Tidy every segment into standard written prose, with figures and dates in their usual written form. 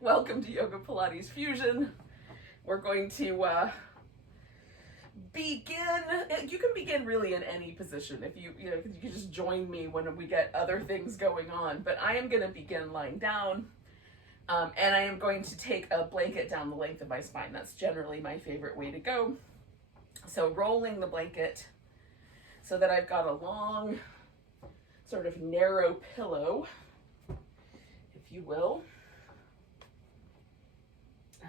Welcome to Yoga Pilates Fusion. We're going to begin. You can begin really in any position. If you can just join me when we get other things going on. But I am going to begin lying down, and I am going to take a blanket down the length of my spine. That's generally my favorite way to go. So rolling the blanket so that I've got a long, sort of narrow pillow, if you will.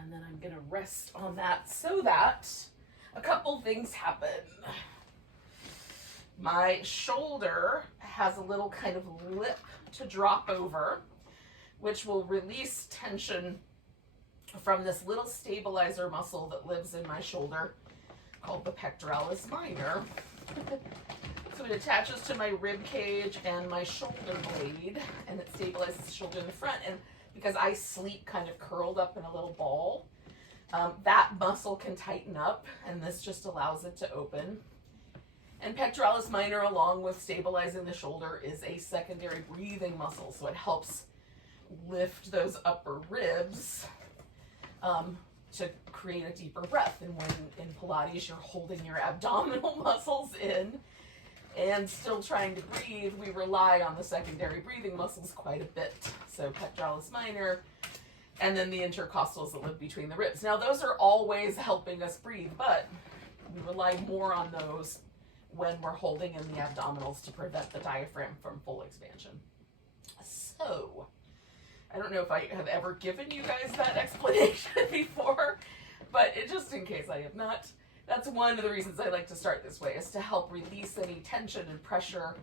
And then I'm going to rest on that so that a couple things happen. My shoulder has a little kind of lip to drop over, which will release tension from this little stabilizer muscle that lives in my shoulder called the pectoralis minor. So it attaches to my rib cage and my shoulder blade, and it stabilizes the shoulder in the front. And because I sleep kind of curled up in a little ball, that muscle can tighten up, and this just allows it to open. And pectoralis minor, along with stabilizing the shoulder, is a secondary breathing muscle, so it helps lift those upper ribs to create a deeper breath. And when in Pilates you're holding your abdominal muscles in and still trying to breathe, we rely on the secondary breathing muscles quite a bit. So pectoralis minor, and then the intercostals that live between the ribs. Now those are always helping us breathe, but we rely more on those when we're holding in the abdominals to prevent the diaphragm from full expansion. So I don't know if I have ever given you guys that explanation before, but just in case I have not, that's one of the reasons I like to start this way, is to help release any tension and pressure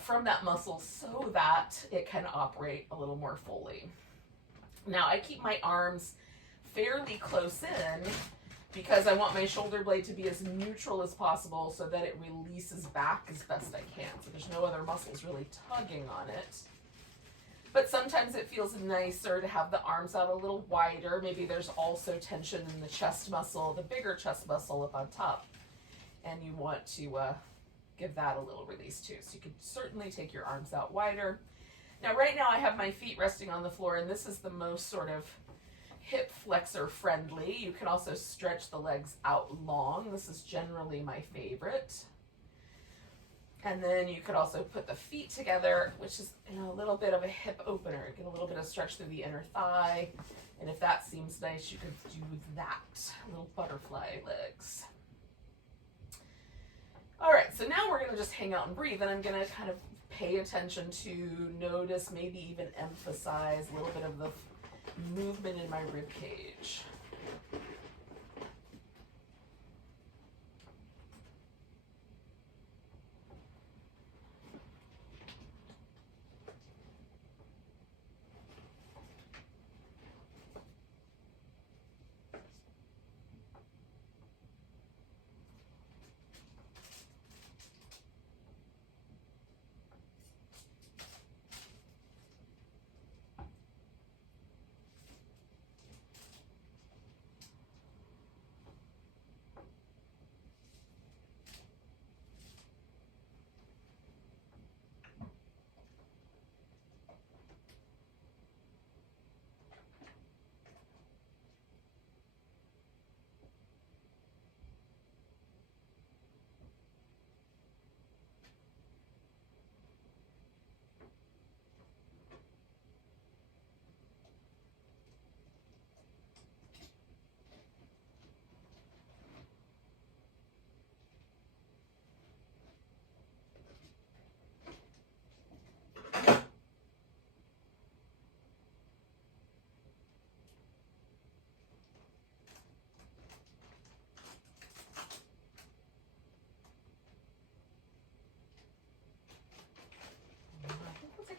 from that muscle so that it can operate a little more fully. Now I keep my arms fairly close in because I want my shoulder blade to be as neutral as possible so that it releases back as best I can. So there's no other muscles really tugging on it. But sometimes it feels nicer to have the arms out a little wider. Maybe there's also tension in the chest muscle, the bigger chest muscle up on top, and you want to give that a little release too. So you can certainly take your arms out wider. Now right now I have my feet resting on the floor, and this is the most sort of hip flexor friendly. You can also stretch the legs out long. This is generally my favorite. And then you could also put the feet together, which is a little bit of a hip opener. Get a little bit of stretch through the inner thigh. And if that seems nice, you could do that. Little butterfly legs. All right, so now we're gonna just hang out and breathe, and I'm gonna kind of pay attention to notice, maybe even emphasize a little bit of the movement in my rib cage.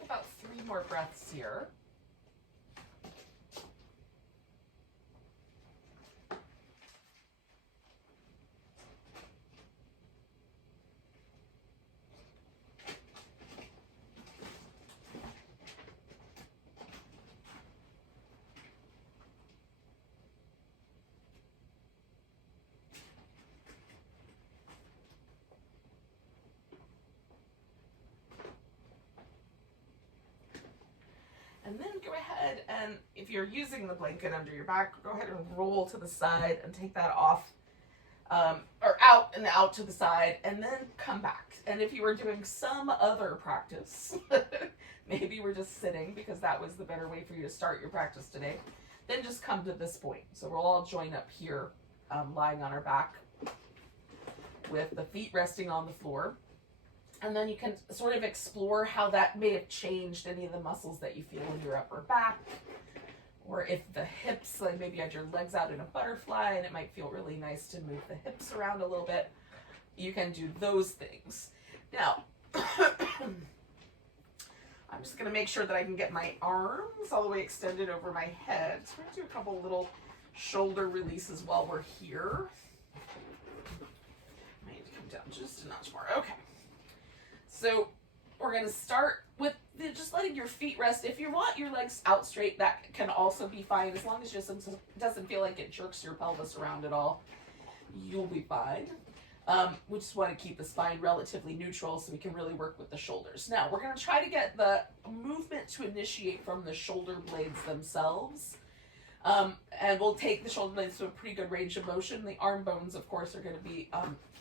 About 3 more breaths here. And go ahead and, if you're using the blanket under your back, go ahead and roll to the side and take that off, or out to the side, and then come back. And if you were doing some other practice, maybe we're just sitting because that was the better way for you to start your practice today, then just come to this point. So we'll all join up here, lying on our back with the feet resting on the floor. And then you can sort of explore how that may have changed any of the muscles that you feel in your upper back. Or if the hips, like maybe you had your legs out in a butterfly and it might feel really nice to move the hips around a little bit. You can do those things. Now, I'm just going to make sure that I can get my arms all the way extended over my head. So we're going to do a couple little shoulder releases while we're here. I need to come down just a notch more. Okay. So we're going to start with just letting your feet rest. If you want your legs out straight, that can also be fine. As long as it just doesn't feel like it jerks your pelvis around at all, you'll be fine. We just want to keep the spine relatively neutral so we can really work with the shoulders. Now, we're going to try to get the movement to initiate from the shoulder blades themselves. And we'll take the shoulder blades to a pretty good range of motion. The arm bones, of course, are going to be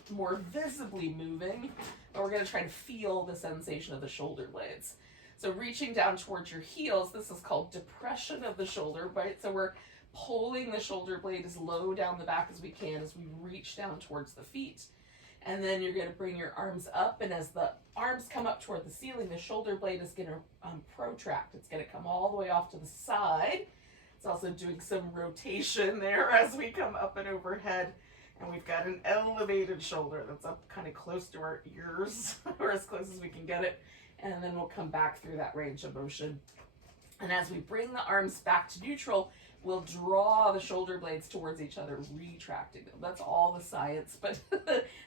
more visibly moving, but we're going to try to feel the sensation of the shoulder blades. So reaching down towards your heels, this is called depression of the shoulder, right? So we're pulling the shoulder blade as low down the back as we can as we reach down towards the feet. And then you're going to bring your arms up, and as the arms come up toward the ceiling, the shoulder blade is going to protract. It's going to come all the way off to the side. It's also doing some rotation there as we come up and overhead. And we've got an elevated shoulder that's up kind of close to our ears, or as close as we can get it. And then we'll come back through that range of motion. And as we bring the arms back to neutral, we'll draw the shoulder blades towards each other, retracting them. That's all the science, but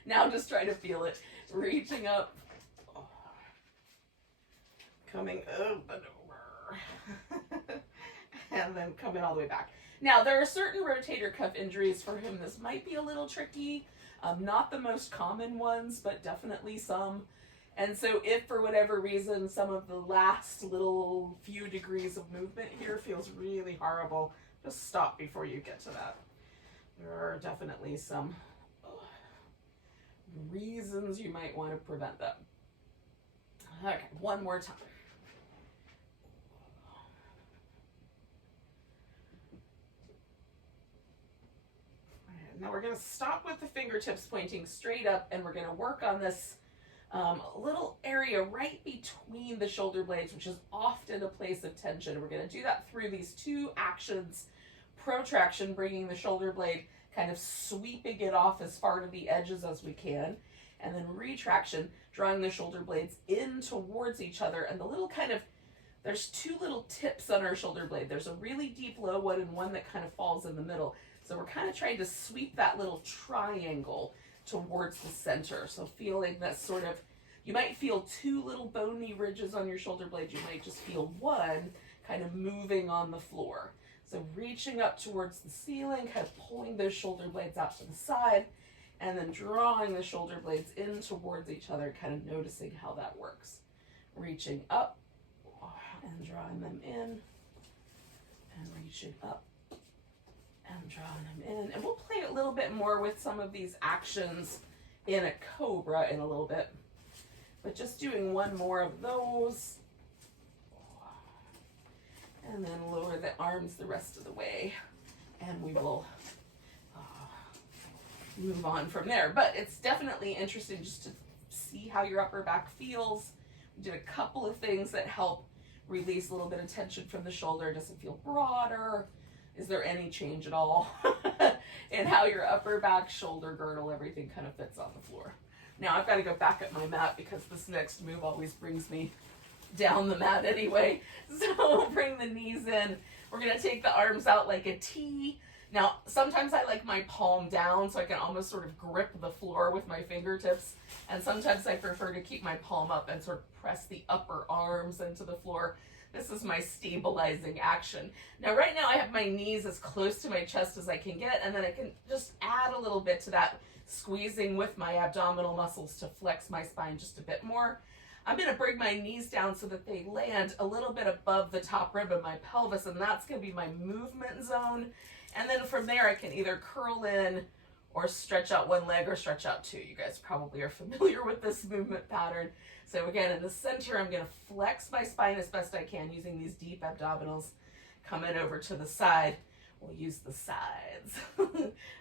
now just try to feel it. Reaching up, coming up and over, and then coming all the way back. Now, there are certain rotator cuff injuries for whom this might be a little tricky. Not the most common ones, but definitely some. And so if for whatever reason some of the last little few degrees of movement here feels really horrible, just stop before you get to that. There are definitely some reasons you might want to prevent that. Okay, one more time. Now we're going to stop with the fingertips pointing straight up, and we're going to work on this little area right between the shoulder blades, which is often a place of tension. We're going to do that through these two actions: protraction, bringing the shoulder blade, kind of sweeping it off as far to the edges as we can, and then retraction, drawing the shoulder blades in towards each other. And the little kind of, there's two little tips on our shoulder blade. There's a really deep low one and one that kind of falls in the middle. So we're kind of trying to sweep that little triangle towards the center. So feeling that sort of, you might feel two little bony ridges on your shoulder blade. You might just feel one kind of moving on the floor. So reaching up towards the ceiling, kind of pulling those shoulder blades out to the side, and then drawing the shoulder blades in towards each other, kind of noticing how that works. Reaching up and drawing them in, and reaching up and drawing them in. And we'll play a little bit more with some of these actions in a Cobra in a little bit. But just doing one more of those. And then lower the arms the rest of the way. And we will move on from there. But it's definitely interesting just to see how your upper back feels. We did a couple of things that help release a little bit of tension from the shoulder. Does it feel broader? Is there any change at all in how your upper back, shoulder girdle, everything kind of fits on the floor? Now I've got to go back up my mat because this next move always brings me down the mat anyway. So we'll bring the knees in. We're going to take the arms out like a T. Now, sometimes I like my palm down so I can almost sort of grip the floor with my fingertips. And sometimes I prefer to keep my palm up and sort of press the upper arms into the floor. This is my stabilizing action. Now, right now I have my knees as close to my chest as I can get, and then I can just add a little bit to that, squeezing with my abdominal muscles to flex my spine just a bit more. I'm going to bring my knees down so that they land a little bit above the top rib of my pelvis, and that's going to be my movement zone. And then from there, I can either curl in or stretch out one leg or stretch out two. You guys probably are familiar with this movement pattern. So again, in the center, I'm going to flex my spine as best I can using these deep abdominals. Coming over to the side, we'll use the sides. All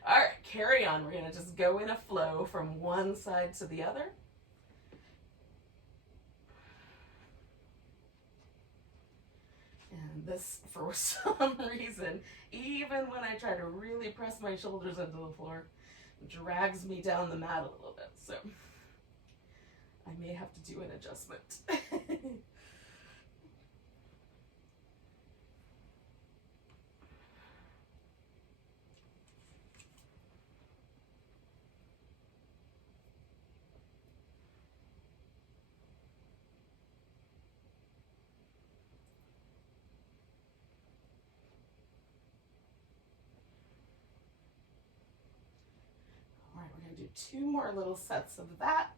right, carry on. We're going to just go in a flow from one side to the other. And this, for some reason, even when I try to really press my shoulders into the floor, drags me down the mat a little bit. So I may have to do an adjustment. We're going to do 2 more little sets of that.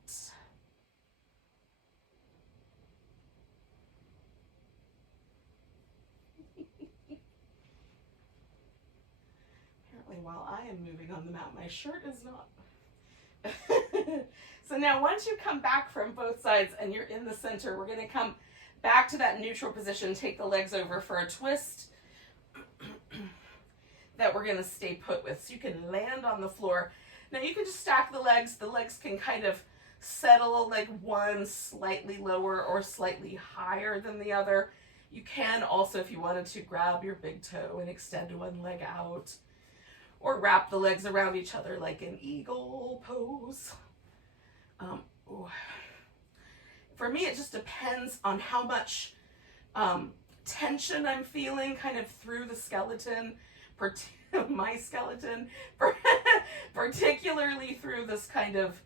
Apparently while I am moving on the mat, my shirt is not. So now once you come back from both sides and you're in the center, we're going to come back to that neutral position, take the legs over for a twist that we're going to stay put with. So you can land on the floor. Now you can just stack the legs. The legs can kind of settle like one slightly lower or slightly higher than the other. You can also, if you wanted to, grab your big toe and extend one leg out, or wrap the legs around each other like an eagle pose. For me, it just depends on how much tension I'm feeling kind of through the skeleton, my skeleton, particularly through this kind of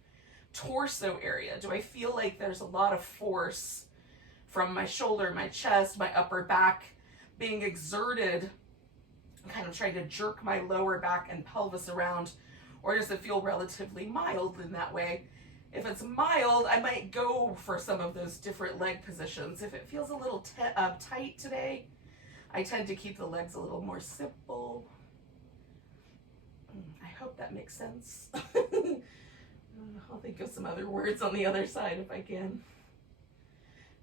torso area. Do I feel like there's a lot of force from my shoulder, my chest, my upper back being exerted, kind of trying to jerk my lower back and pelvis around, or does it feel relatively mild in that way? If it's mild, I might go for some of those different leg positions. If it feels a little tight today, I tend to keep the legs a little more simple. I hope that makes sense. I'll think of some other words on the other side if I can.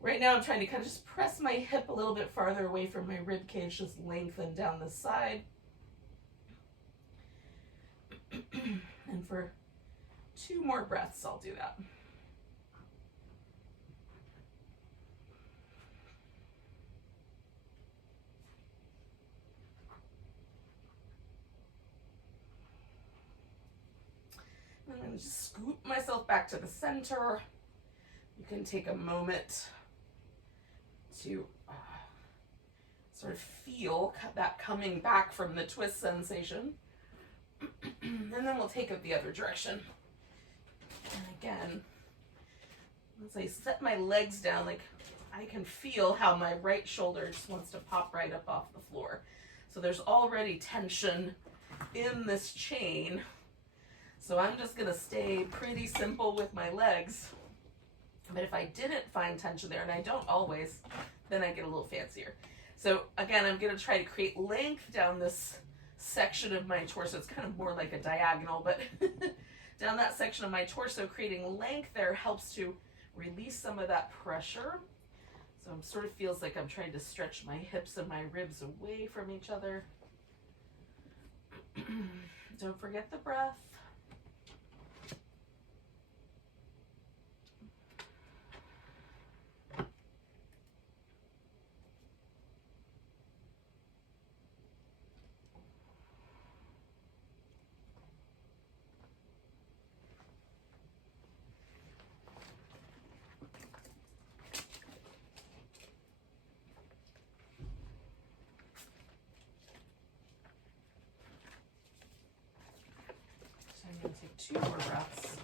Right now I'm trying to kind of just press my hip a little bit farther away from my rib cage, just lengthen down the side. And for 2 more breaths, I'll do that. I'm going to just scoop myself back to the center. You can take a moment to sort of feel that coming back from the twist sensation. And then we'll take it the other direction. And again, once I set my legs down, like I can feel how my right shoulder just wants to pop right up off the floor. So there's already tension in this chain. So I'm just going to stay pretty simple with my legs. But if I didn't find tension there, and I don't always, then I get a little fancier. So again, I'm going to try to create length down this section of my torso. It's kind of more like a diagonal, but down that section of my torso, creating length there helps to release some of that pressure. So it sort of feels like I'm trying to stretch my hips and my ribs away from each other. Don't forget the breath. I'm going to take 2 more breaths.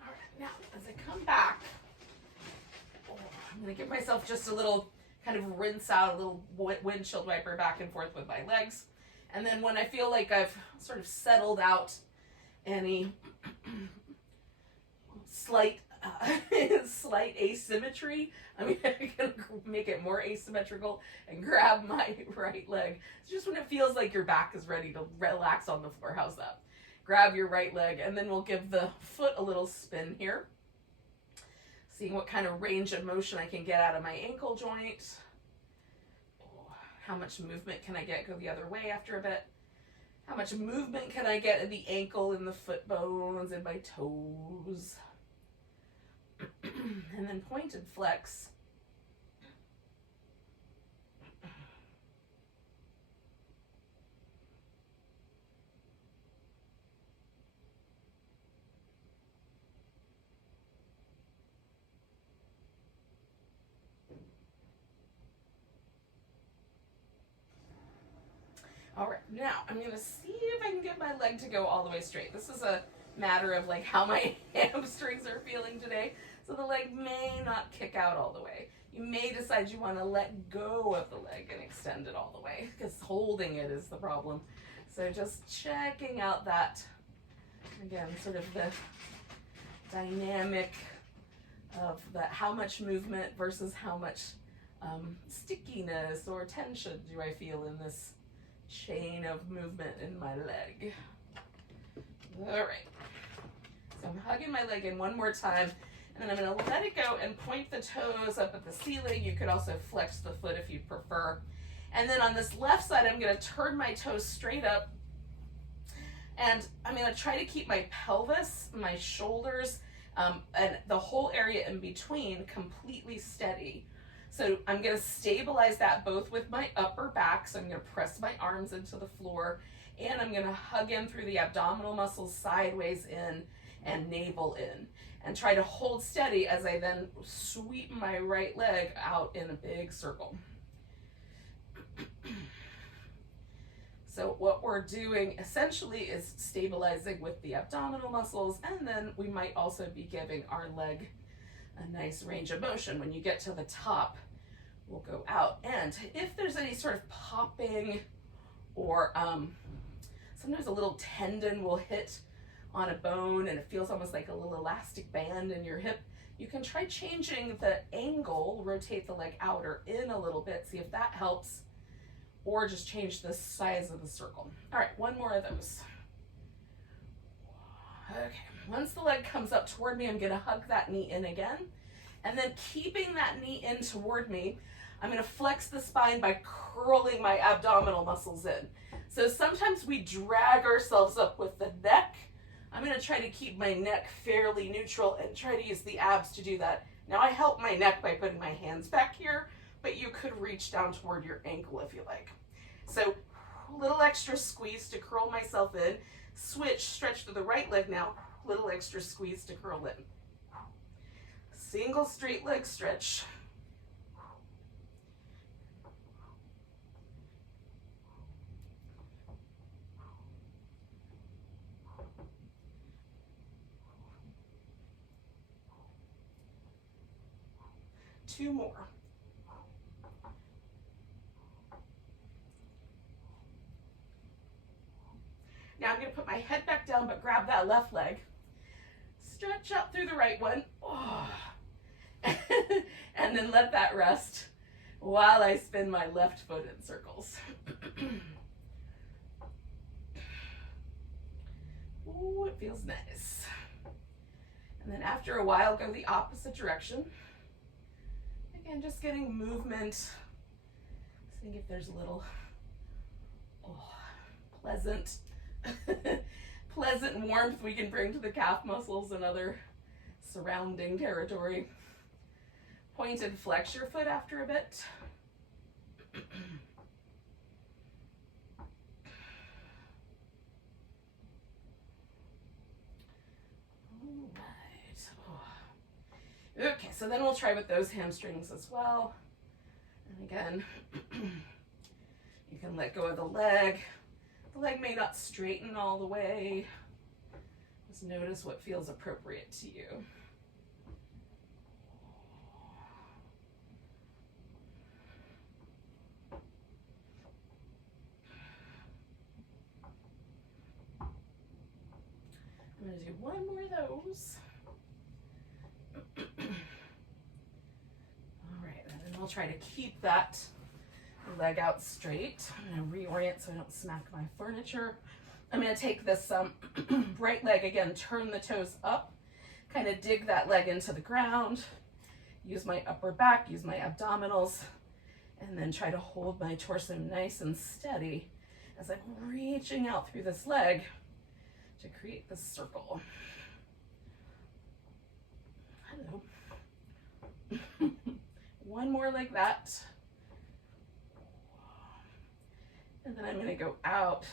All right, now as I come back, I'm going to give myself just a little kind of rinse out, a little windshield wiper back and forth with my legs. And then when I feel like I've sort of settled out any slight slight asymmetry, I'm gonna make it more asymmetrical and grab my right leg. It's just when it feels like your back is ready to relax on the floor. How's that? Grab your right leg, and then we'll give the foot a little spin here. Seeing what kind of range of motion I can get out of my ankle joint. How much movement can I get? Go the other way after a bit. How much movement can I get in the ankle and the foot bones and my toes? And then pointed flex. All right, now I'm gonna see if I can get my leg to go all the way straight. This is a matter of like how my hamstrings are feeling today. So the leg may not kick out all the way. You may decide you want to let go of the leg and extend it all the way, because holding it is the problem. So just checking out that, again, sort of the dynamic of that, how much movement versus how much stickiness or tension do I feel in this chain of movement in my leg. All right, so I'm hugging my leg in one more time, and then I'm going to let it go and point the toes up at the ceiling. You could also flex the foot if you prefer. And then on this left side, I'm going to turn my toes straight up, and I'm going to try to keep my pelvis, my shoulders, and the whole area in between completely steady. So I'm going to stabilize that both with my upper back. So I'm going to press my arms into the floor, and I'm going to hug in through the abdominal muscles sideways in and navel in, and try to hold steady as I then sweep my right leg out in a big circle. So what we're doing essentially is stabilizing with the abdominal muscles, and then we might also be giving our leg a nice range of motion. When you get to the top, we'll go out. And if there's any sort of popping or sometimes a little tendon will hit on a bone and it feels almost like a little elastic band in your hip, you can try changing the angle, rotate the leg out or in a little bit, see if that helps, or just change the size of the circle. All right, one more of those. Okay, once the leg comes up toward me, I'm gonna hug that knee in again, and then keeping that knee in toward me, I'm gonna flex the spine by curling my abdominal muscles in. So sometimes we drag ourselves up with the neck. I'm gonna try to keep my neck fairly neutral and try to use the abs to do that. Now I help my neck by putting my hands back here, but you could reach down toward your ankle if you like. So a little extra squeeze to curl myself in, switch, stretch to the right leg now, little extra squeeze to curl in. Single straight leg stretch. Two more. Now I'm going to put my head back down, but grab that left leg. Stretch up through the right one. Oh. And then let that rest while I spin my left foot in circles. Ooh, it feels nice. And then after a while, go the opposite direction. Again, just getting movement. Seeing if there's a little pleasant pleasant warmth we can bring to the calf muscles and other surrounding territory. Point and flex your foot after a bit. All right. Okay, so then we'll try with those hamstrings as well. And again, you can let go of the leg. The leg may not straighten all the way. Just notice what feels appropriate to you. gonna do one more of those. All right, and then I'll try to keep that leg out straight. I'm gonna reorient so I don't smack my furniture. I'm gonna take this right leg again, turn the toes up, kind of dig that leg into the ground, use my upper back, use my abdominals, and then try to hold my torso nice and steady as I'm reaching out through this leg to create this circle. Hello. One more like that. And then I'm going to go out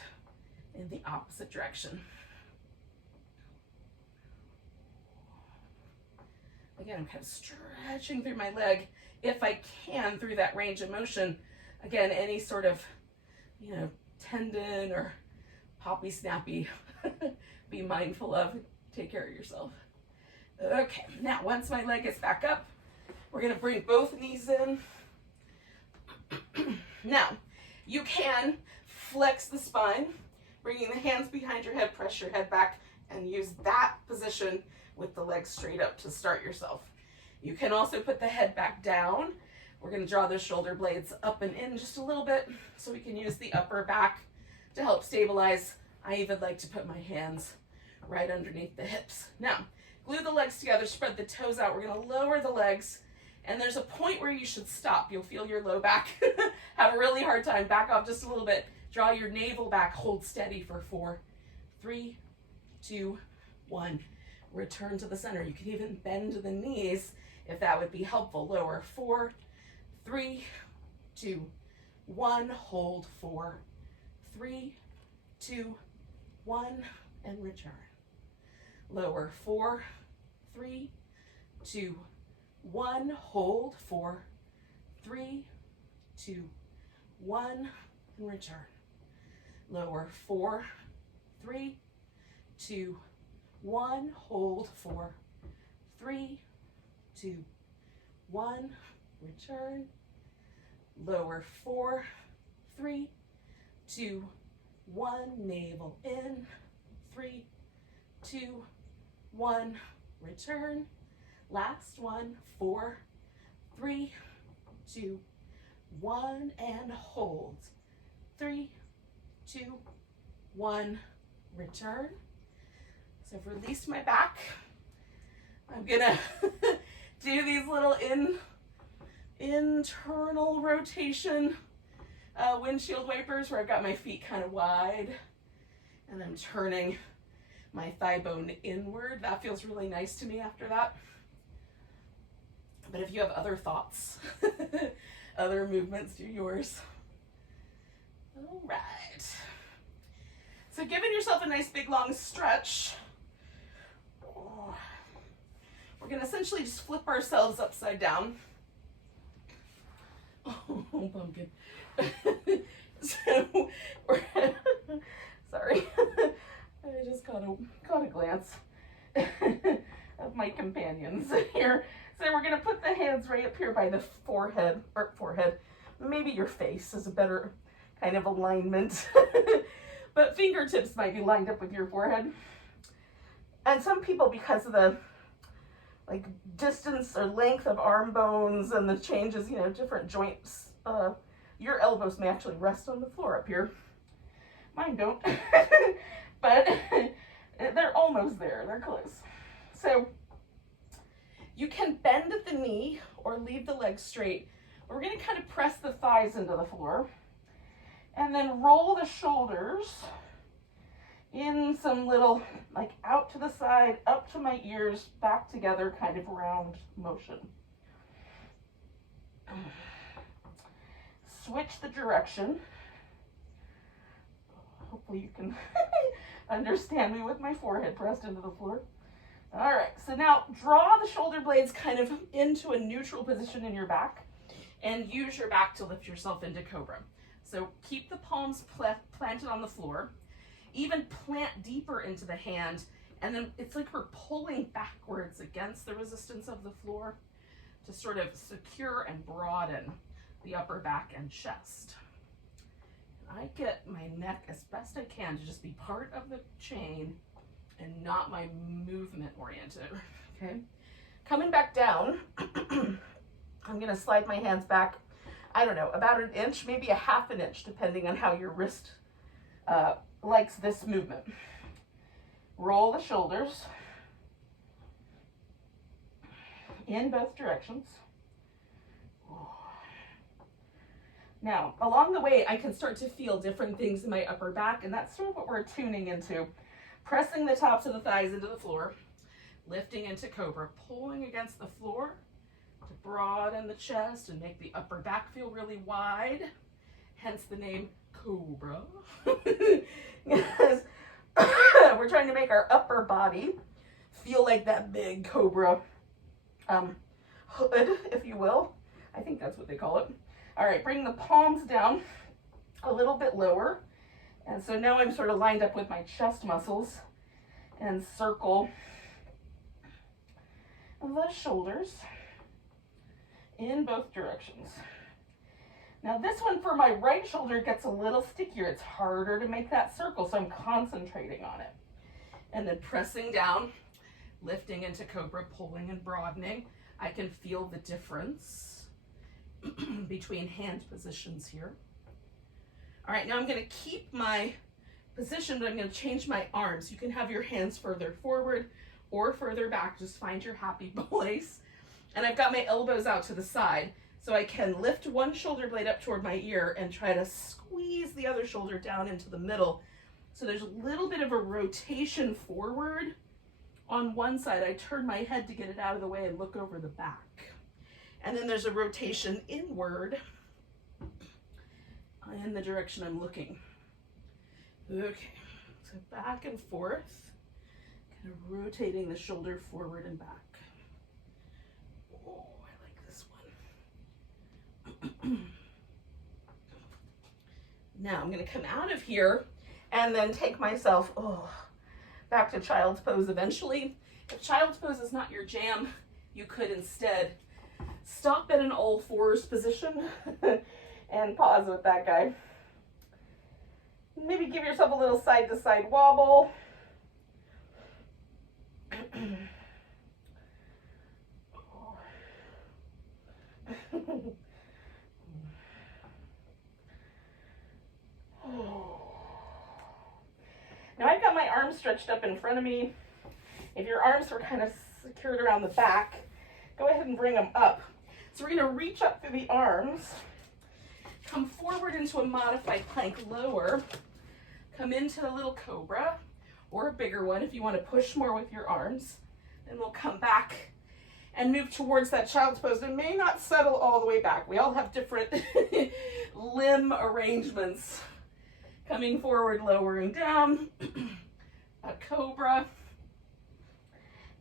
in the opposite direction. Again, I'm kind of stretching through my leg if I can through that range of motion. Again, any sort of, tendon or poppy snappy, be mindful of, take care of yourself. Okay, now once my leg is back up, we're gonna bring both knees in. Now, you can flex the spine, bringing the hands behind your head, press your head back, and use that position with the legs straight up to start yourself. You can also put the head back down. We're gonna draw those shoulder blades up and in just a little bit so we can use the upper back to help stabilize. I even like to put my hands right underneath the hips. Now, glue the legs together, spread the toes out. We're gonna lower the legs, and there's a point where you should stop. You'll feel your low back have a really hard time. Back off just a little bit. Draw your navel back, hold steady for 4, 3, 2, 1. Return to the center. You can even bend the knees if that would be helpful. Lower, 4, 3, 2, 1. Hold, 4, 3, 2, 1, and return. Lower, 4, 3, 2, 1. Hold, 4, 3, 2, 1, and return. Lower, 4, 3, 2, 1. Hold, 4, 3, 2, 1. Return. Lower, 4, 3, 2, 1. Navel in. 3, 2, 1. Return. Last one. 4, 3, 2, 1, and hold. 3, 2, 1. Return. So I've released my back. I'm gonna do these little internal rotation windshield wipers where I've got my feet kind of wide and I'm turning my thigh bone inward. That feels really nice to me after that. But if you have other thoughts, other movements, do yours. All right. So giving yourself a nice big long stretch, we're gonna essentially just flip ourselves upside down. Oh, pumpkin. So sorry, I just caught a glance of my companions here. So we're gonna put the hands right up here by the forehead, maybe your face is a better kind of alignment, but fingertips might be lined up with your forehead. And some people, because of the distance or length of arm bones and the changes, different joints, your elbows may actually rest on the floor up here. Mine don't, but they're almost there, they're close. So you can bend at the knee or leave the legs straight. We're gonna kind of press the thighs into the floor and then roll the shoulders in some little, out to the side, up to my ears, back together, kind of round motion. Switch the direction. Hopefully you can understand me with my forehead pressed into the floor. All right, so now draw the shoulder blades kind of into a neutral position in your back and use your back to lift yourself into Cobra. So keep the palms planted on the floor. Even plant deeper into the hand, and then it's like we're pulling backwards against the resistance of the floor to sort of secure and broaden the upper back and chest. I get my neck as best I can to just be part of the chain and not my movement oriented, okay? Coming back down, I'm gonna slide my hands back, I don't know, about an inch, maybe a half an inch, depending on how your wrist likes this movement. Roll the shoulders in both directions. Now, along the way, I can start to feel different things in my upper back, and that's sort of what we're tuning into. Pressing the tops of the thighs into the floor, lifting into Cobra, pulling against the floor to broaden the chest and make the upper back feel really wide, hence the name Cobra. Because we're trying to make our upper body feel like that big Cobra hood, if you will. I think that's what they call it. All right, bring the palms down a little bit lower. And so now I'm sort of lined up with my chest muscles and circle the shoulders in both directions. Now this one for my right shoulder gets a little stickier. It's harder to make that circle, so I'm concentrating on it. And then pressing down, lifting into Cobra, pulling and broadening. I can feel the difference between hand positions here. All right, now I'm going to keep my position, but I'm going to change my arms. You can have your hands further forward or further back. Just find your happy place. And I've got my elbows out to the side, so I can lift one shoulder blade up toward my ear and try to squeeze the other shoulder down into the middle. So there's a little bit of a rotation forward on one side. I turn my head to get it out of the way and look over the back. And then there's a rotation inward in the direction I'm looking. Okay, so back and forth, kind of rotating the shoulder forward and back. Oh, I like this one. Now I'm going to come out of here and then take myself back to child's pose eventually. If child's pose is not your jam, you could instead stop at an all fours position and pause with that guy. Maybe give yourself a little side to side wobble. Now I've got my arms stretched up in front of me. If your arms were kind of secured around the back, go ahead and bring them up. So we're going to reach up through the arms, come forward into a modified plank, lower, come into a little Cobra or a bigger one if you want to push more with your arms. Then we'll come back and move towards that child's pose. It may not settle all the way back. We all have different limb arrangements. Coming forward, lowering down, a Cobra,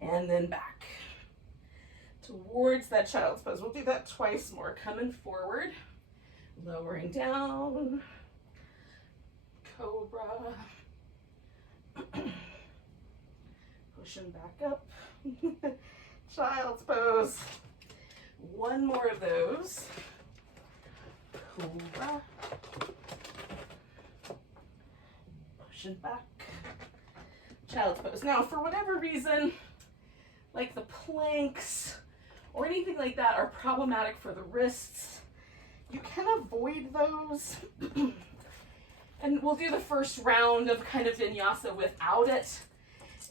and then back towards that child's pose. We'll do that twice more. Coming forward, lowering down, Cobra, pushing back up, child's pose. One more of those. Cobra, pushing back, child's pose. Now, for whatever reason, like the planks or anything like that are problematic for the wrists, you can avoid those. And we'll do the first round of kind of vinyasa without it.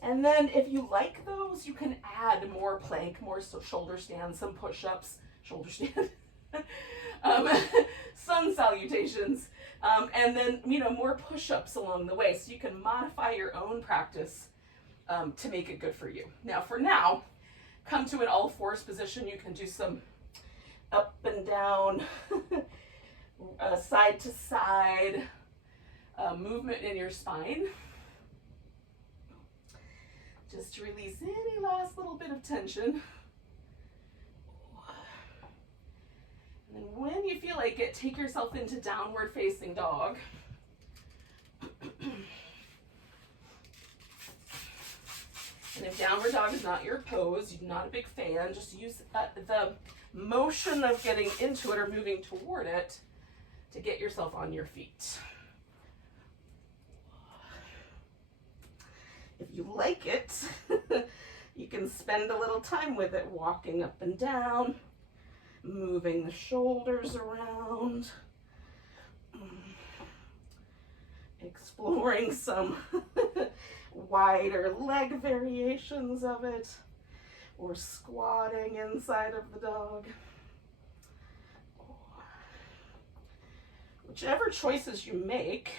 And then if you like those, you can add more plank, more shoulder stand, some push-ups, shoulder stand, sun salutations, and then, more push-ups along the way. So you can modify your own practice to make it good for you. Now, for now, come to an all fours position. You can do some up and down, side to side movement in your spine. Just to release any last little bit of tension. And then when you feel like it, take yourself into downward facing dog. And if downward dog is not your pose, you're not a big fan, just use the motion of getting into it or moving toward it to get yourself on your feet. If you like it, you can spend a little time with it, walking up and down, moving the shoulders around, exploring some wider leg variations of it, or squatting inside of the dog. Whichever choices you make,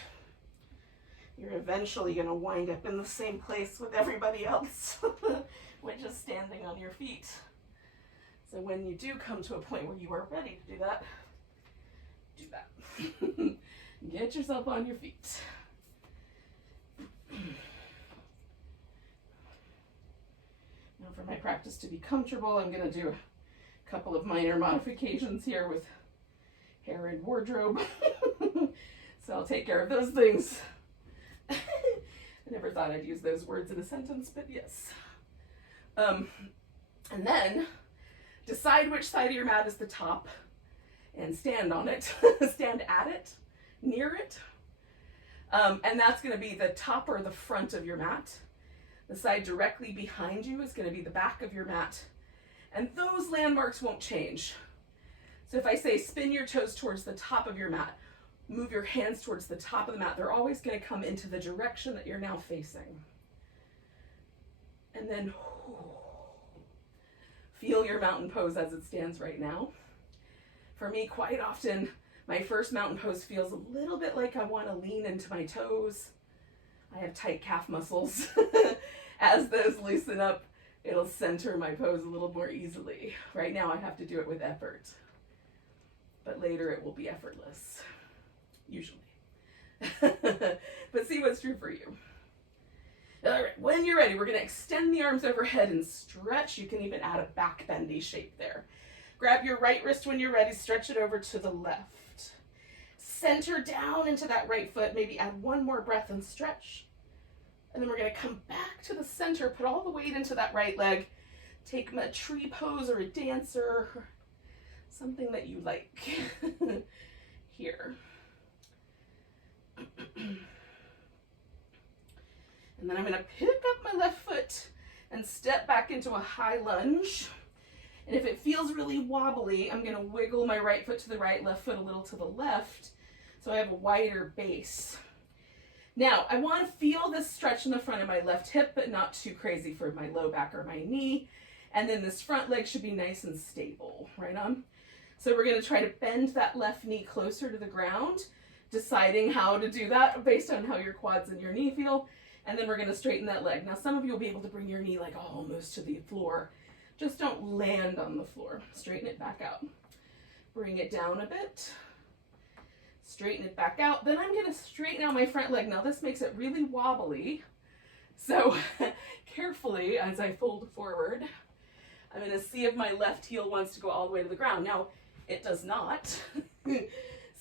you're eventually going to wind up in the same place with everybody else, which is standing on your feet. So when you do come to a point where you are ready to do that, do that. Get yourself on your feet. Now for my practice to be comfortable, I'm going to do a couple of minor modifications here with hair and wardrobe. So I'll take care of those things. I never thought I'd use those words in a sentence, but yes. And then decide which side of your mat is the top and stand on it, stand at it, near it. And that's going to be the top or the front of your mat. The side directly behind you is going to be the back of your mat. And those landmarks won't change. So if I say spin your toes towards the top of your mat, move your hands towards the top of the mat, they're always going to come into the direction that you're now facing. And then feel your mountain pose as it stands right now. For me, quite often, my first mountain pose feels a little bit like I want to lean into my toes. I have tight calf muscles. As those loosen up, it'll center my pose a little more easily. Right now, I have to do it with effort. But later it will be effortless, usually. But see what's true for you. All right, when you're ready, we're going to extend the arms overhead and stretch. You can even add a back bendy shape there. Grab your right wrist when you're ready, stretch it over to the left. Center down into that right foot, maybe add one more breath and stretch. And then we're going to come back to the center, put all the weight into that right leg. Take a tree pose or a dancer, something that you like. Here. And then I'm going to pick up my left foot and step back into a high lunge. And if it feels really wobbly, I'm going to wiggle my right foot to the right, left foot a little to the left, so I have a wider base. Now, I want to feel this stretch in the front of my left hip, but not too crazy for my low back or my knee. And then this front leg should be nice and stable, right on? So we're going to try to bend that left knee closer to the ground, deciding how to do that based on how your quads and your knee feel. And then we're going to straighten that leg. Now, some of you will be able to bring your knee like almost to the floor. Just don't land on the floor. Straighten it back out. Bring it down a bit. Straighten it back out. Then I'm going to straighten out my front leg. Now, this makes it really wobbly. So carefully, as I fold forward, I'm going to see if my left heel wants to go all the way to the ground. Now, it does not.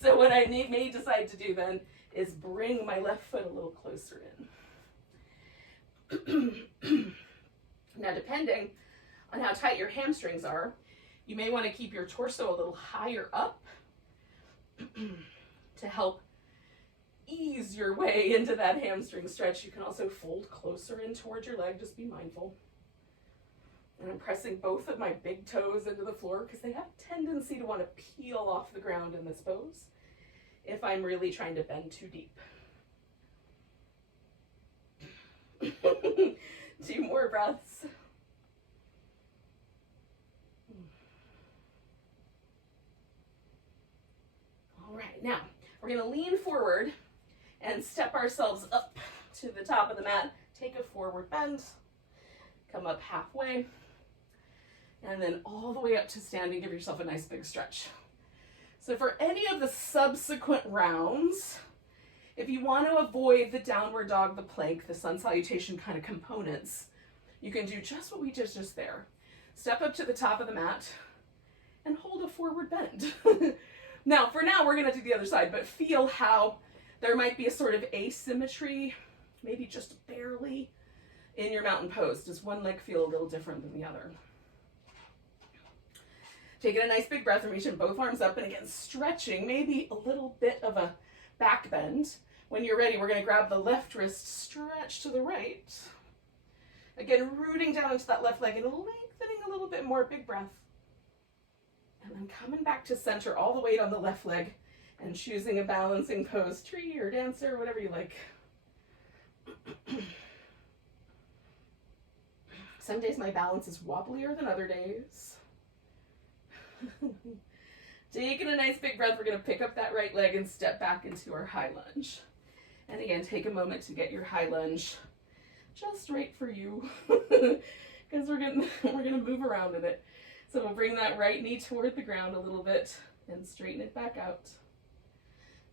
So what I may decide to do then is bring my left foot a little closer in. Now, depending on how tight your hamstrings are, you may want to keep your torso a little higher up to help ease your way into that hamstring stretch. You can also fold closer in towards your leg. Just be mindful. And I'm pressing both of my big toes into the floor because they have a tendency to want to peel off the ground in this pose if I'm really trying to bend too deep. 2 more breaths. All right, now we're going to lean forward and step ourselves up to the top of the mat. Take a forward bend, come up halfway, and then all the way up to standing. Give yourself a nice big stretch. So for any of the subsequent rounds, if you want to avoid the downward dog, the plank, the sun salutation kind of components, you can do just what we did just there. Step up to the top of the mat and hold a forward bend. Now, for now, we're going to do the other side, but feel how there might be a sort of asymmetry, maybe just barely, in your mountain pose. Does one leg feel a little different than the other? Taking a nice big breath and reaching both arms up, and again, stretching, maybe a little bit of a back bend. When you're ready, we're going to grab the left wrist, stretch to the right, Again, rooting down into that left leg and lengthening a little bit more, big breath. And then coming back to center, all the weight on the left leg, and choosing a balancing pose, tree or dancer, whatever you like. Some days my balance is wobblier than other days. Taking a nice big breath, we're going to pick up that right leg and step back into our high lunge. And again, take a moment to get your high lunge just right for you, because we're gonna move around in it. So we'll bring that right knee toward the ground a little bit and straighten it back out.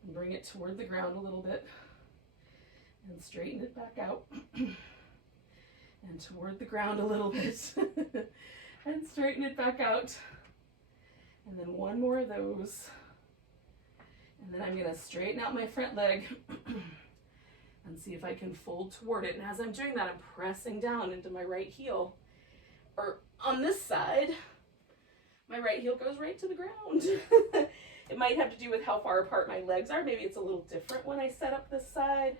And bring it toward the ground a little bit and straighten it back out. And toward the ground a little bit and straighten it back out. And then one more of those. And then I'm gonna straighten out my front leg and see if I can fold toward it. And as I'm doing that, I'm pressing down into my right heel. Or on this side, my right heel goes right to the ground. It might have to do with how far apart my legs are. Maybe it's a little different when I set up this side.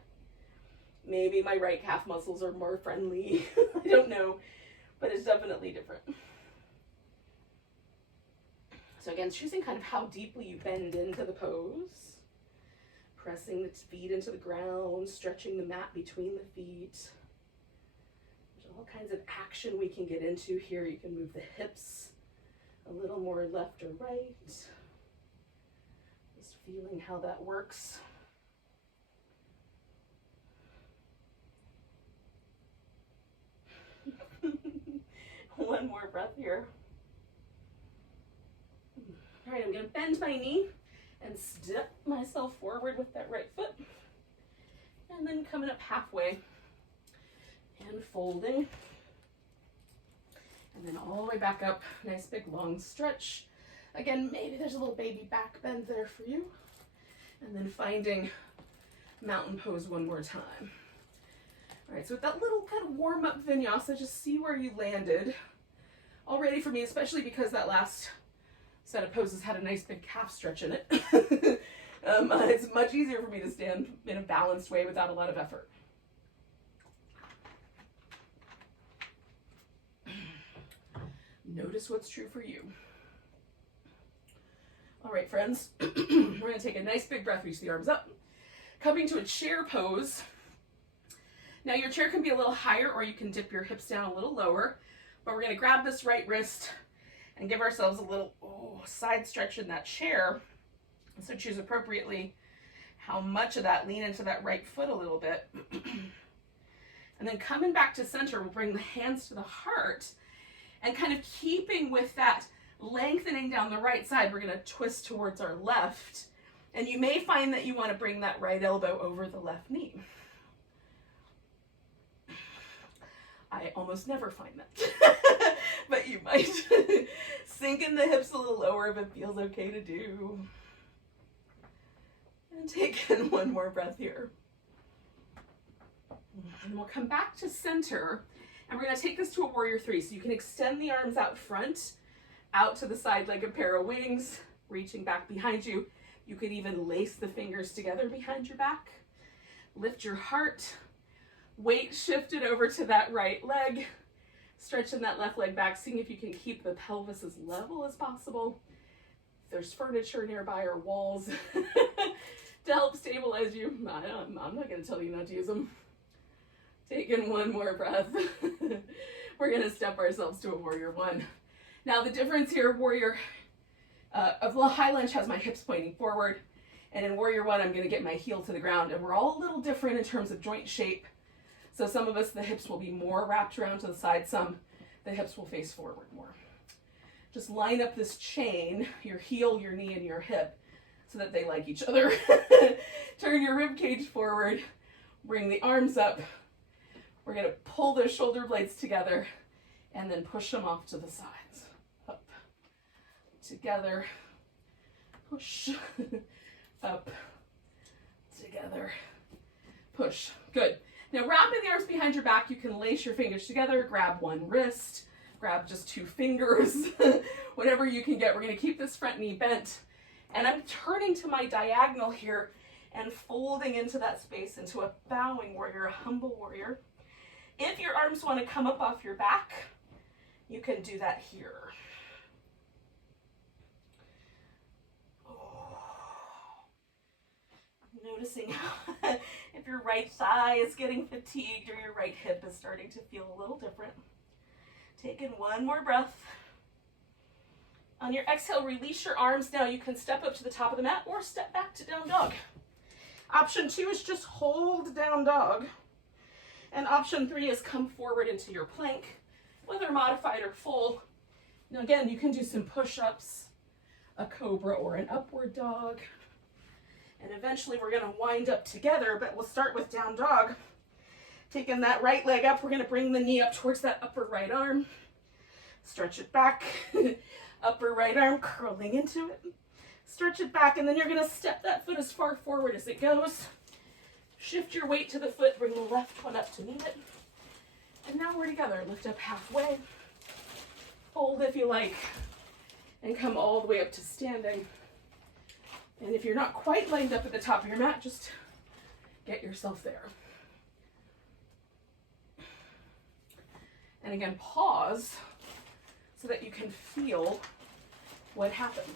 Maybe my right calf muscles are more friendly. I don't know, but it's definitely different. So again, choosing kind of how deeply you bend into the pose. Pressing the feet into the ground, stretching the mat between the feet. There's all kinds of action we can get into here. You can move the hips a little more left or right. Just feeling how that works. One more breath here. All right, I'm going to bend my knee and step myself forward with that right foot. And then coming up halfway and folding. And then all the way back up. Nice big long stretch. Again, maybe there's a little baby back bend there for you. And then finding mountain pose one more time. All right, so with that little kind of warm up vinyasa, just see where you landed. All ready for me, especially because that last set of poses had a nice big calf stretch in it. It's much easier for me to stand in a balanced way without a lot of effort. Notice what's true for you. All right, friends, we're going to take a nice big breath, reach the arms up. Coming to a chair pose. Now your chair can be a little higher or you can dip your hips down a little lower, but we're going to grab this right wrist and give ourselves a little side stretch in that chair. So choose appropriately how much of that, lean into that right foot a little bit. And then coming back to center, we'll bring the hands to the heart and kind of keeping with that lengthening down the right side, we're going to twist towards our left. And you may find that you want to bring that right elbow over the left knee. I almost never find that, but you might. Sinking the hips a little lower if it feels okay to do. And take in one more breath here. And we'll come back to center, and we're going to take this to a warrior three. So you can extend the arms out front, out to the side like a pair of wings, reaching back behind you. You could even lace the fingers together behind your back. Lift your heart. Weight shifted over to that right leg. Stretching that left leg back, seeing if you can keep the pelvis as level as possible. If there's furniture nearby or walls to help stabilize you, I'm not going to tell you not to use them. Take in one more breath. We're going to step ourselves to a warrior one. Now the difference here, warrior, of high lunge has my hips pointing forward, and in warrior one, I'm going to get my heel to the ground, and we're all a little different in terms of joint shape. So some of us, the hips will be more wrapped around to the side, some the hips will face forward more. Just line up this chain, your heel, your knee, and your hip, so that they like each other. Turn your rib cage forward, bring the arms up. We're going to pull those shoulder blades together and then push them off to the sides. Up, together, push, up, together, push. Good. Now wrapping the arms behind your back, you can lace your fingers together, grab one wrist, grab just two fingers, whatever you can get. We're going to keep this front knee bent. And I'm turning to my diagonal here and folding into that space into a bowing warrior, a humble warrior. If your arms want to come up off your back, you can do that here. Noticing how if your right thigh is getting fatigued or your right hip is starting to feel a little different. Take in one more breath. On your exhale, release your arms. Now you can step up to the top of the mat or step back to down dog. Option 2 is just hold down dog. And option 3 is come forward into your plank, whether modified or full. Now again, you can do some push-ups, a cobra or an upward dog. And eventually we're going to wind up together, but we'll start with down dog. Taking that right leg up, we're going to bring the knee up towards that upper right arm. Stretch it back. Upper right arm curling into it. Stretch it back, and then you're going to step that foot as far forward as it goes. Shift your weight to the foot, bring the left one up to meet it. And now we're together. Lift up halfway. Hold if you like. And come all the way up to standing. And if you're not quite lined up at the top of your mat, just get yourself there. And again, pause so that you can feel what happened.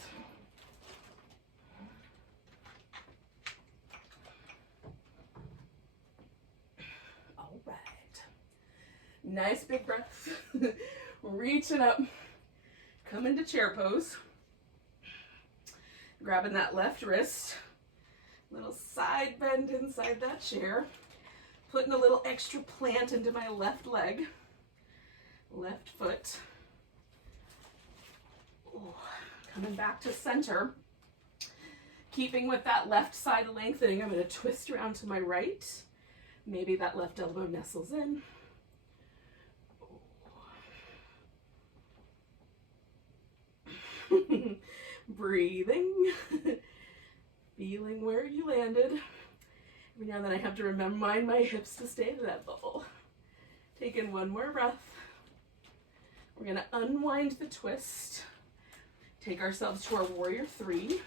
All right. Nice big breath. Reaching up. Come into chair pose. Grabbing that left wrist. Little side bend inside that chair. Putting a little extra plant into my left leg. Left foot. Ooh, coming back to center. Keeping with that left side lengthening, I'm going to twist around to my right. Maybe that left elbow nestles in. Breathing. Feeling where you landed. Every now and then I have to remind my hips to stay to that bubble. Taking one more breath. We're going to unwind the twist. Take ourselves to our warrior 3.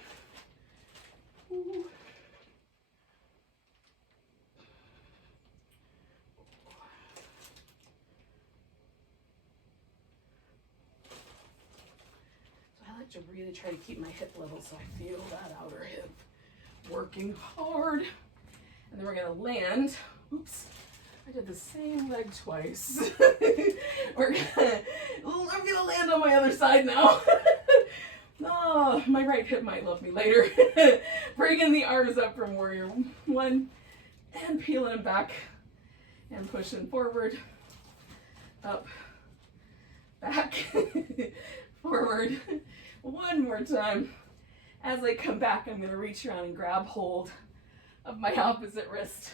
Ooh. So I like to really try to keep my hip level so I feel that outer hip working hard. And then we're going to land. Oops. I did the same leg twice. I'm gonna land on my other side now. Oh, my right hip might love me later. Bringing the arms up from warrior 1 and peeling them back and pushing forward, up, back, forward. One more time. As I come back, I'm gonna reach around and grab hold of my opposite wrist.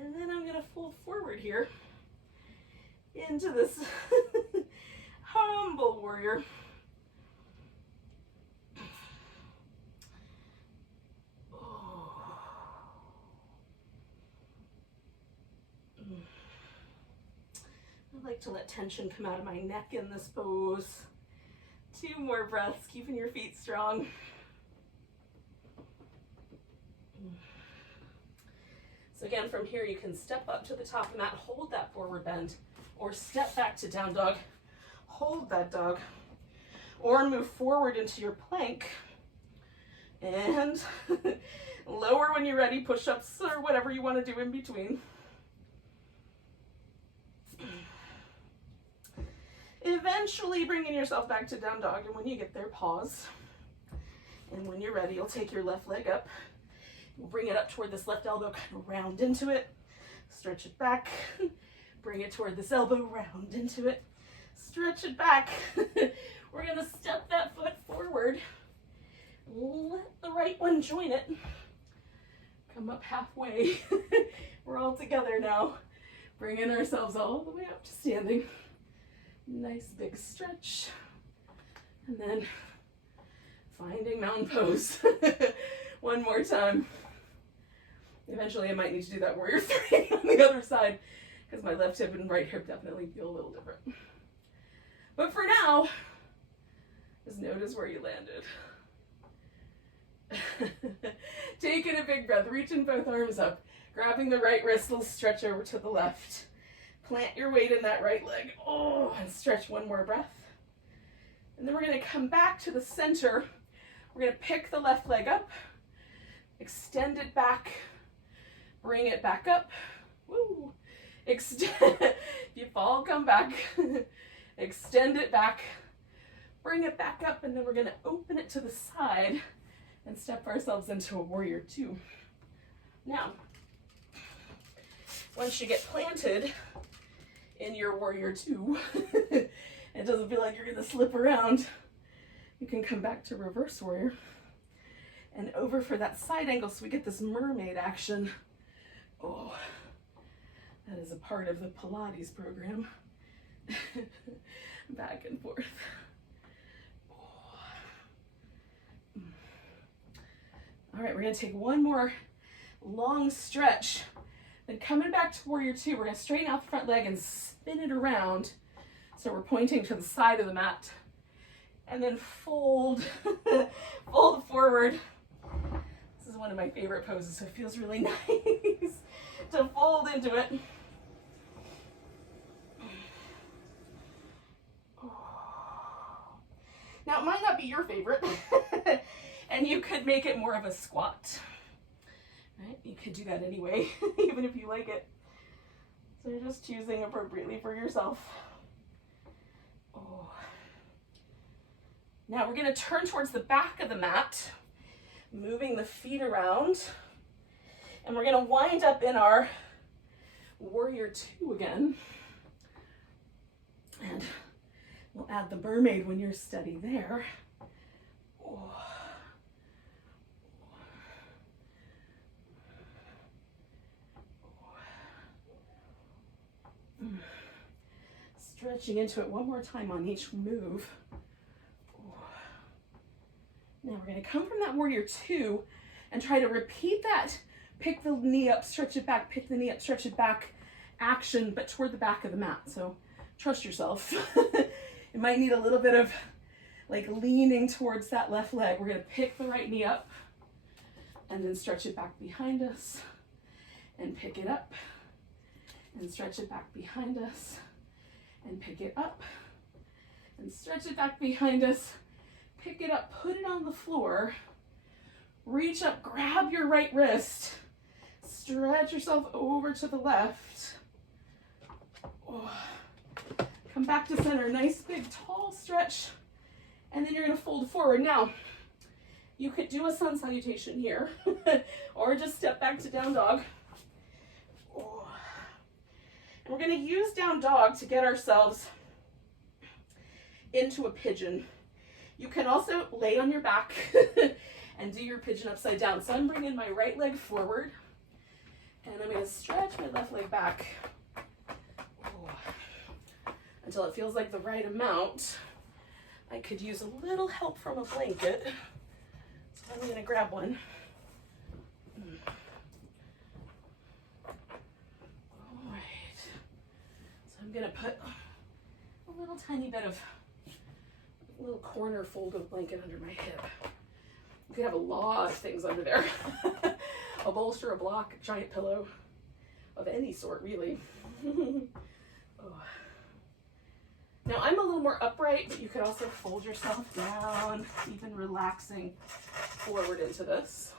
And then I'm going to fold forward here into this humble warrior. Oh. I like to let tension come out of my neck in this pose. 2 more breaths, keeping your feet strong. So again, from here, you can step up to the top of the mat, hold that forward bend, or step back to down dog, hold that dog, or move forward into your plank, and lower when you're ready, push-ups, or whatever you want to do in between. Eventually bringing yourself back to down dog, and when you get there, pause. And when you're ready, you'll take your left leg up. We'll bring it up toward this left elbow, kind of round into it. Stretch it back. Bring it toward this elbow, round into it. Stretch it back. We're going to step that foot forward. Let the right one join it. Come up halfway. We're all together now. Bringing ourselves all the way up to standing. Nice big stretch. And then finding mountain pose. One more time. Eventually I might need to do that warrior 3 on the other side because my left hip and right hip definitely feel a little different. But for now, just notice where you landed. Taking a big breath, reaching both arms up, grabbing the right wrist, little stretch over to the left, Plant your weight in that right leg. Oh, and stretch one more breath. And then we're going to come back to the center. We're going to pick the left leg up, extend it back, bring it back up. Woo. Extend. If you fall, come back. Extend it back, bring it back up, and then we're going to open it to the side and step ourselves into a warrior two. Now, once you get planted in your warrior two, it doesn't feel like you're going to slip around, you can come back to reverse warrior and over for that side angle so we get this mermaid action. Oh, that is a part of the Pilates program. Back and forth. All right, we're going to take one more long stretch. Then coming back to warrior two, we're going to straighten out the front leg and spin it around. So we're pointing to the side of the mat. And then fold, fold forward. This is one of my favorite poses, so it feels really nice to fold into it. Now, it might not be your favorite, and you could make it more of a squat, right? You could do that anyway, even if you like it. So you're just choosing appropriately for yourself. Oh. Now we're going to turn towards the back of the mat, moving the feet around, and we're going to wind up in our warrior two again. And we'll add the mermaid when you're steady there. Oh. Stretching into it one more time on each move. Now we're going to come from that warrior two and try to repeat that pick the knee up, stretch it back, pick the knee up, stretch it back action, but toward the back of the mat. So trust yourself. It might need a little bit of like leaning towards that left leg. We're going to pick the right knee up and then stretch it back behind us and pick it up and stretch it back behind us and pick it up and stretch it back behind us. Pick it up, put it on the floor, reach up, grab your right wrist, stretch yourself over to the left. Oh. Come back to center, nice big tall stretch, and then you're going to fold forward. Now, you could do a sun salutation here, or just step back to down dog. Oh. And we're going to use down dog to get ourselves into a pigeon. You can also lay on your back and do your pigeon upside down. So I'm bringing my right leg forward, and I'm going to stretch my left leg back until it feels like the right amount. I could use a little help from a blanket, so I'm going to grab one. All right. So I'm going to put a little tiny bit of little corner folded blanket under my hip. You could have a lot of things under there. A bolster, a block, a giant pillow of any sort, really. Oh. Now I'm a little more upright, but you could also fold yourself down, even relaxing forward into this.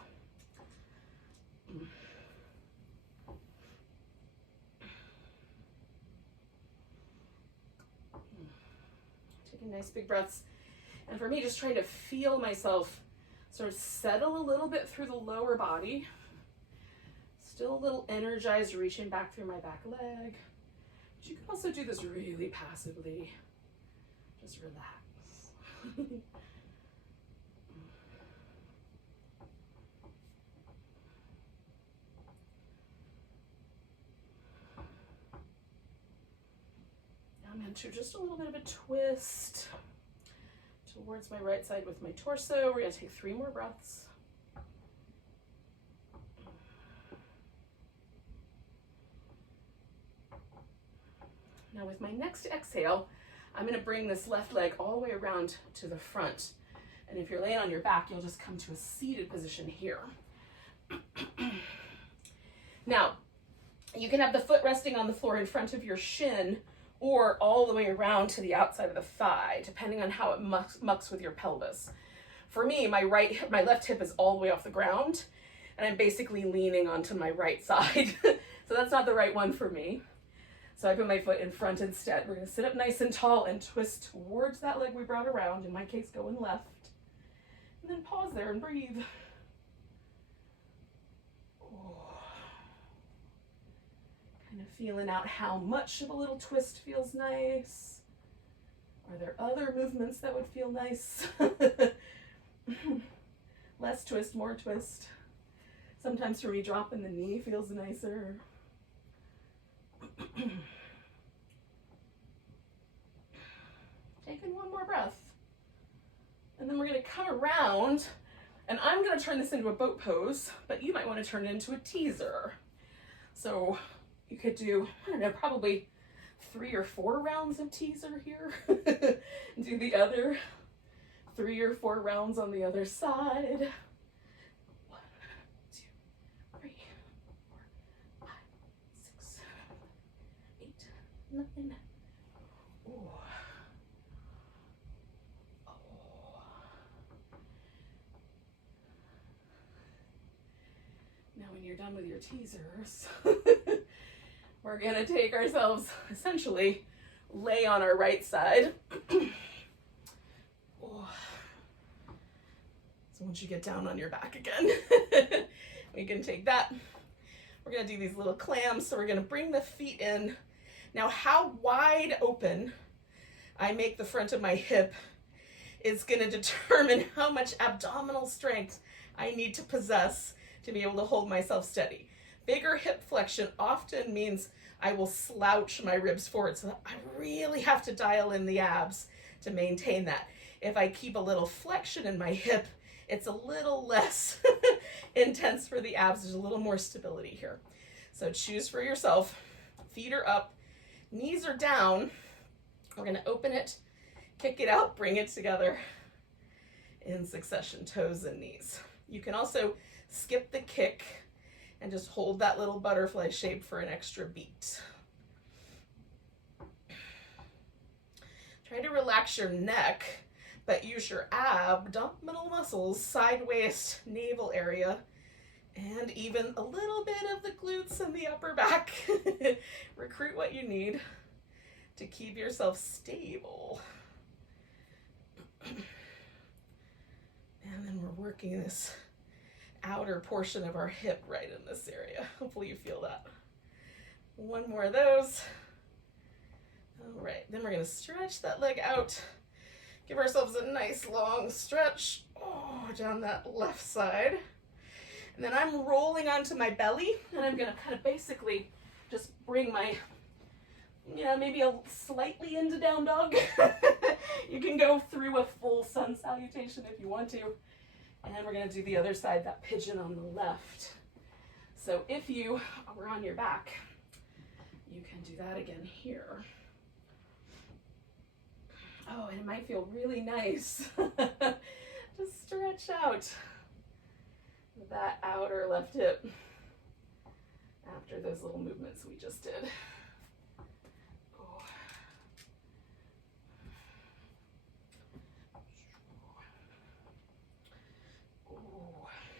Taking nice big breaths. And for me, just trying to feel myself sort of settle a little bit through the lower body. Still a little energized, reaching back through my back leg. But you can also do this really passively. Just relax. Now I'm into just a little bit of a twist towards my right side with my torso. We're going to take 3 more breaths. Now with my next exhale, I'm going to bring this left leg all the way around to the front. And if you're laying on your back, you'll just come to a seated position here. Now, You can have the foot resting on the floor in front of your shin or all the way around to the outside of the thigh, depending on how it mucks with your pelvis. For me, my left hip is all the way off the ground, and I'm basically leaning onto my right side. So that's not the right one for me. So I put my foot in front instead. We're gonna sit up nice and tall and twist towards that leg we brought around, in my case going left. And then pause there and breathe. Kind of feeling out how much of a little twist feels nice. Are there other movements that would feel nice? Less twist, more twist. Sometimes for me, dropping the knee feels nicer. Taking one more breath. And then we're gonna come around, and I'm gonna turn this into a boat pose, but you might wanna turn it into a teaser. So you could do, I don't know, probably 3 or 4 rounds of teaser here. Do the other 3 or 4 rounds on the other side. 1, 2, 3, 4, 5, 6, 8, 9. Ooh. Oh. Now when you're done with your teasers, we're gonna take ourselves, essentially, lay on our right side. So once you get down on your back again, we can take that. We're gonna do these little clams. So we're gonna bring the feet in. Now how wide open I make the front of my hip is gonna determine how much abdominal strength I need to possess to be able to hold myself steady. Bigger hip flexion often means I will slouch my ribs forward, so I really have to dial in the abs to maintain that. If I keep a little flexion in my hip, it's a little less intense for the abs. There's a little more stability here. So choose for yourself. Feet are up, knees are down. We're gonna open it, kick it out, bring it together in succession, toes and knees. You can also skip the kick and just hold that little butterfly shape for an extra beat. Try to relax your neck, but use your abdominal muscles, side waist, navel area, and even a little bit of the glutes and the upper back. Recruit what you need to keep yourself stable. And then we're working this outer portion of our hip right in this area. Hopefully you feel that. One more of those. All right, then we're gonna stretch that leg out. Give ourselves a nice long stretch down that left side. And then I'm rolling onto my belly, and I'm gonna kind of basically just bring my, maybe a slightly into down dog. You can go through a full sun salutation if you want to. And then we're gonna do the other side, that pigeon on the left. So if you were on your back, you can do that again here. Oh, and it might feel really nice to stretch out that outer left hip after those little movements we just did.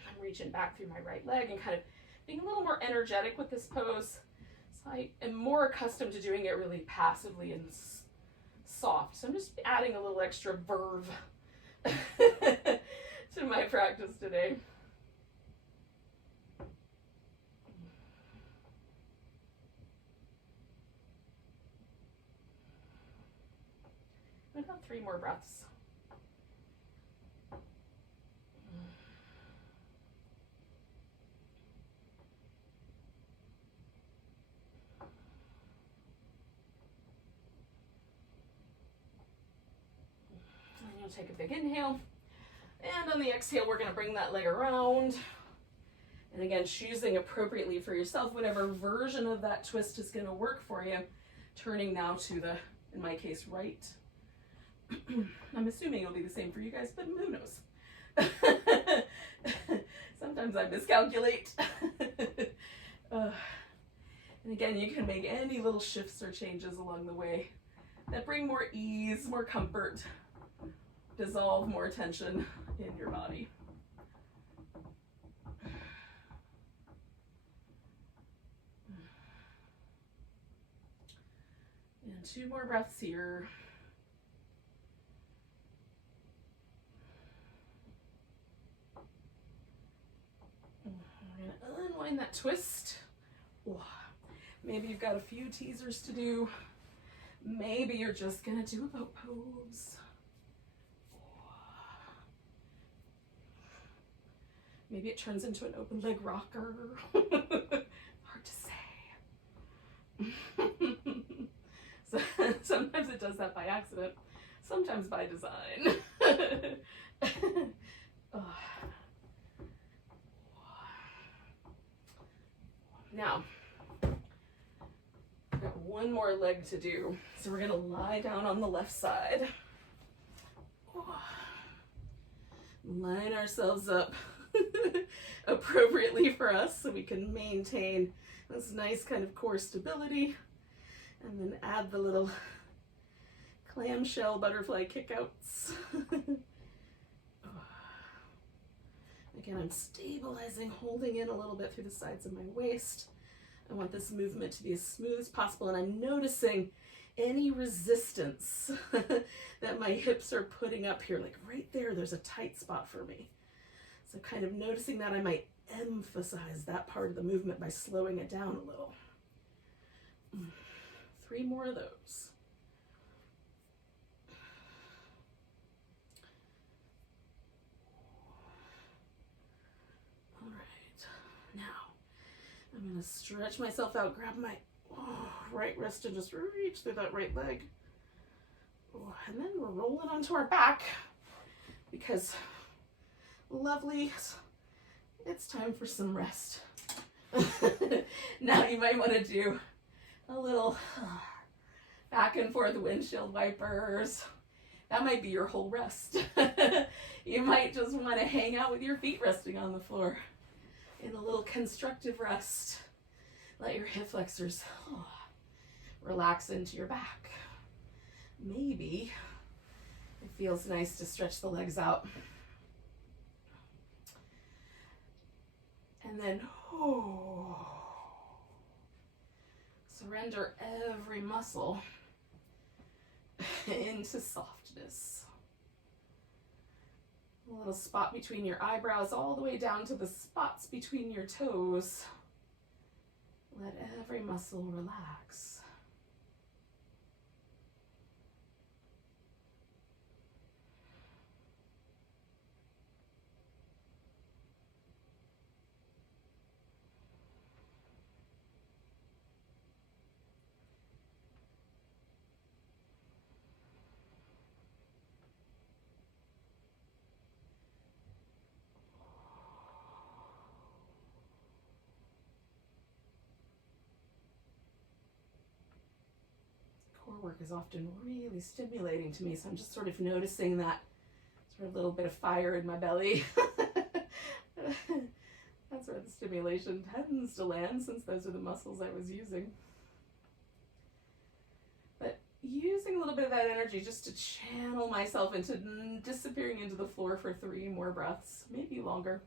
I'm reaching back through my right leg and kind of being a little more energetic with this pose. So I am more accustomed to doing it really passively and soft. So I'm just adding a little extra verve to my practice today. About 3 more breaths. And you'll take a big inhale. And on the exhale, we're going to bring that leg around. And again, choosing appropriately for yourself, whatever version of that twist is going to work for you. Turning now to the, in my case, right. I'm assuming it'll be the same for you guys, but who knows? Sometimes I miscalculate. And And again, you can make any little shifts or changes along the way that bring more ease, more comfort, dissolve more tension in your body. And 2 more breaths here. We're going to unwind that twist. Maybe you've got a few teasers to do. Maybe you're just going to do a boat pose. Maybe it turns into an open leg rocker. Hard to say. So, sometimes it does that by accident, sometimes by design. Now, we've got 1 more leg to do. So we're gonna lie down on the left side. Line ourselves up appropriately for us so we can maintain this nice kind of core stability, and then add the little clamshell butterfly kickouts. Again, I'm stabilizing, holding in a little bit through the sides of my waist. I want this movement to be as smooth as possible, and I'm noticing any resistance that my hips are putting up here. Like right there, there's a tight spot for me. So kind of noticing that, I might emphasize that part of the movement by slowing it down a little. 3 more of those. All right, now I'm going to stretch myself out, grab my right wrist and just reach through that right leg. And then we're rolling onto our back because, lovely, it's time for some rest. Now you might want to do a little back and forth windshield wipers. That might be your whole rest. You might just want to hang out with your feet resting on the floor in a little constructive rest. Let your hip flexors relax into your back. Maybe it feels nice to stretch the legs out. And then surrender every muscle into softness. A little spot between your eyebrows all the way down to the spots between your toes. Let every muscle relax. Work is often really stimulating to me, so I'm just sort of noticing that sort of little bit of fire in my belly. That's where the stimulation tends to land, since those are the muscles I was using. But using a little bit of that energy just to channel myself into disappearing into the floor for 3 more breaths, maybe longer.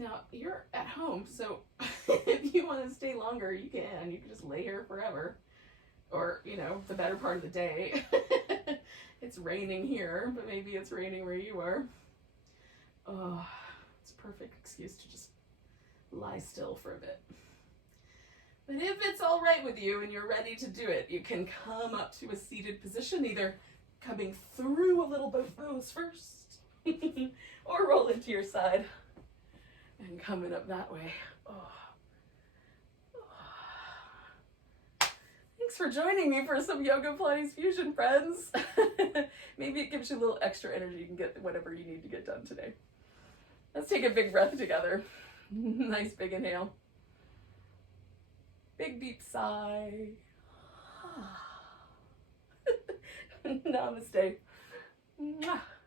Now, you're at home, so if you want to stay longer, you can. You can just lay here forever. Or, you know, the better part of the day. It's raining here, but maybe it's raining where you are. Oh, it's a perfect excuse to just lie still for a bit. But if it's all right with you and you're ready to do it, you can come up to a seated position, either coming through a little boat pose first, or roll into your side. And coming up that way. Thanks for joining me for some yoga Pilates fusion, friends. Maybe it gives you a little extra energy. You can get whatever you need to get done today. Let's take a big breath together. Nice big inhale. Big deep sigh. Namaste. Mwah.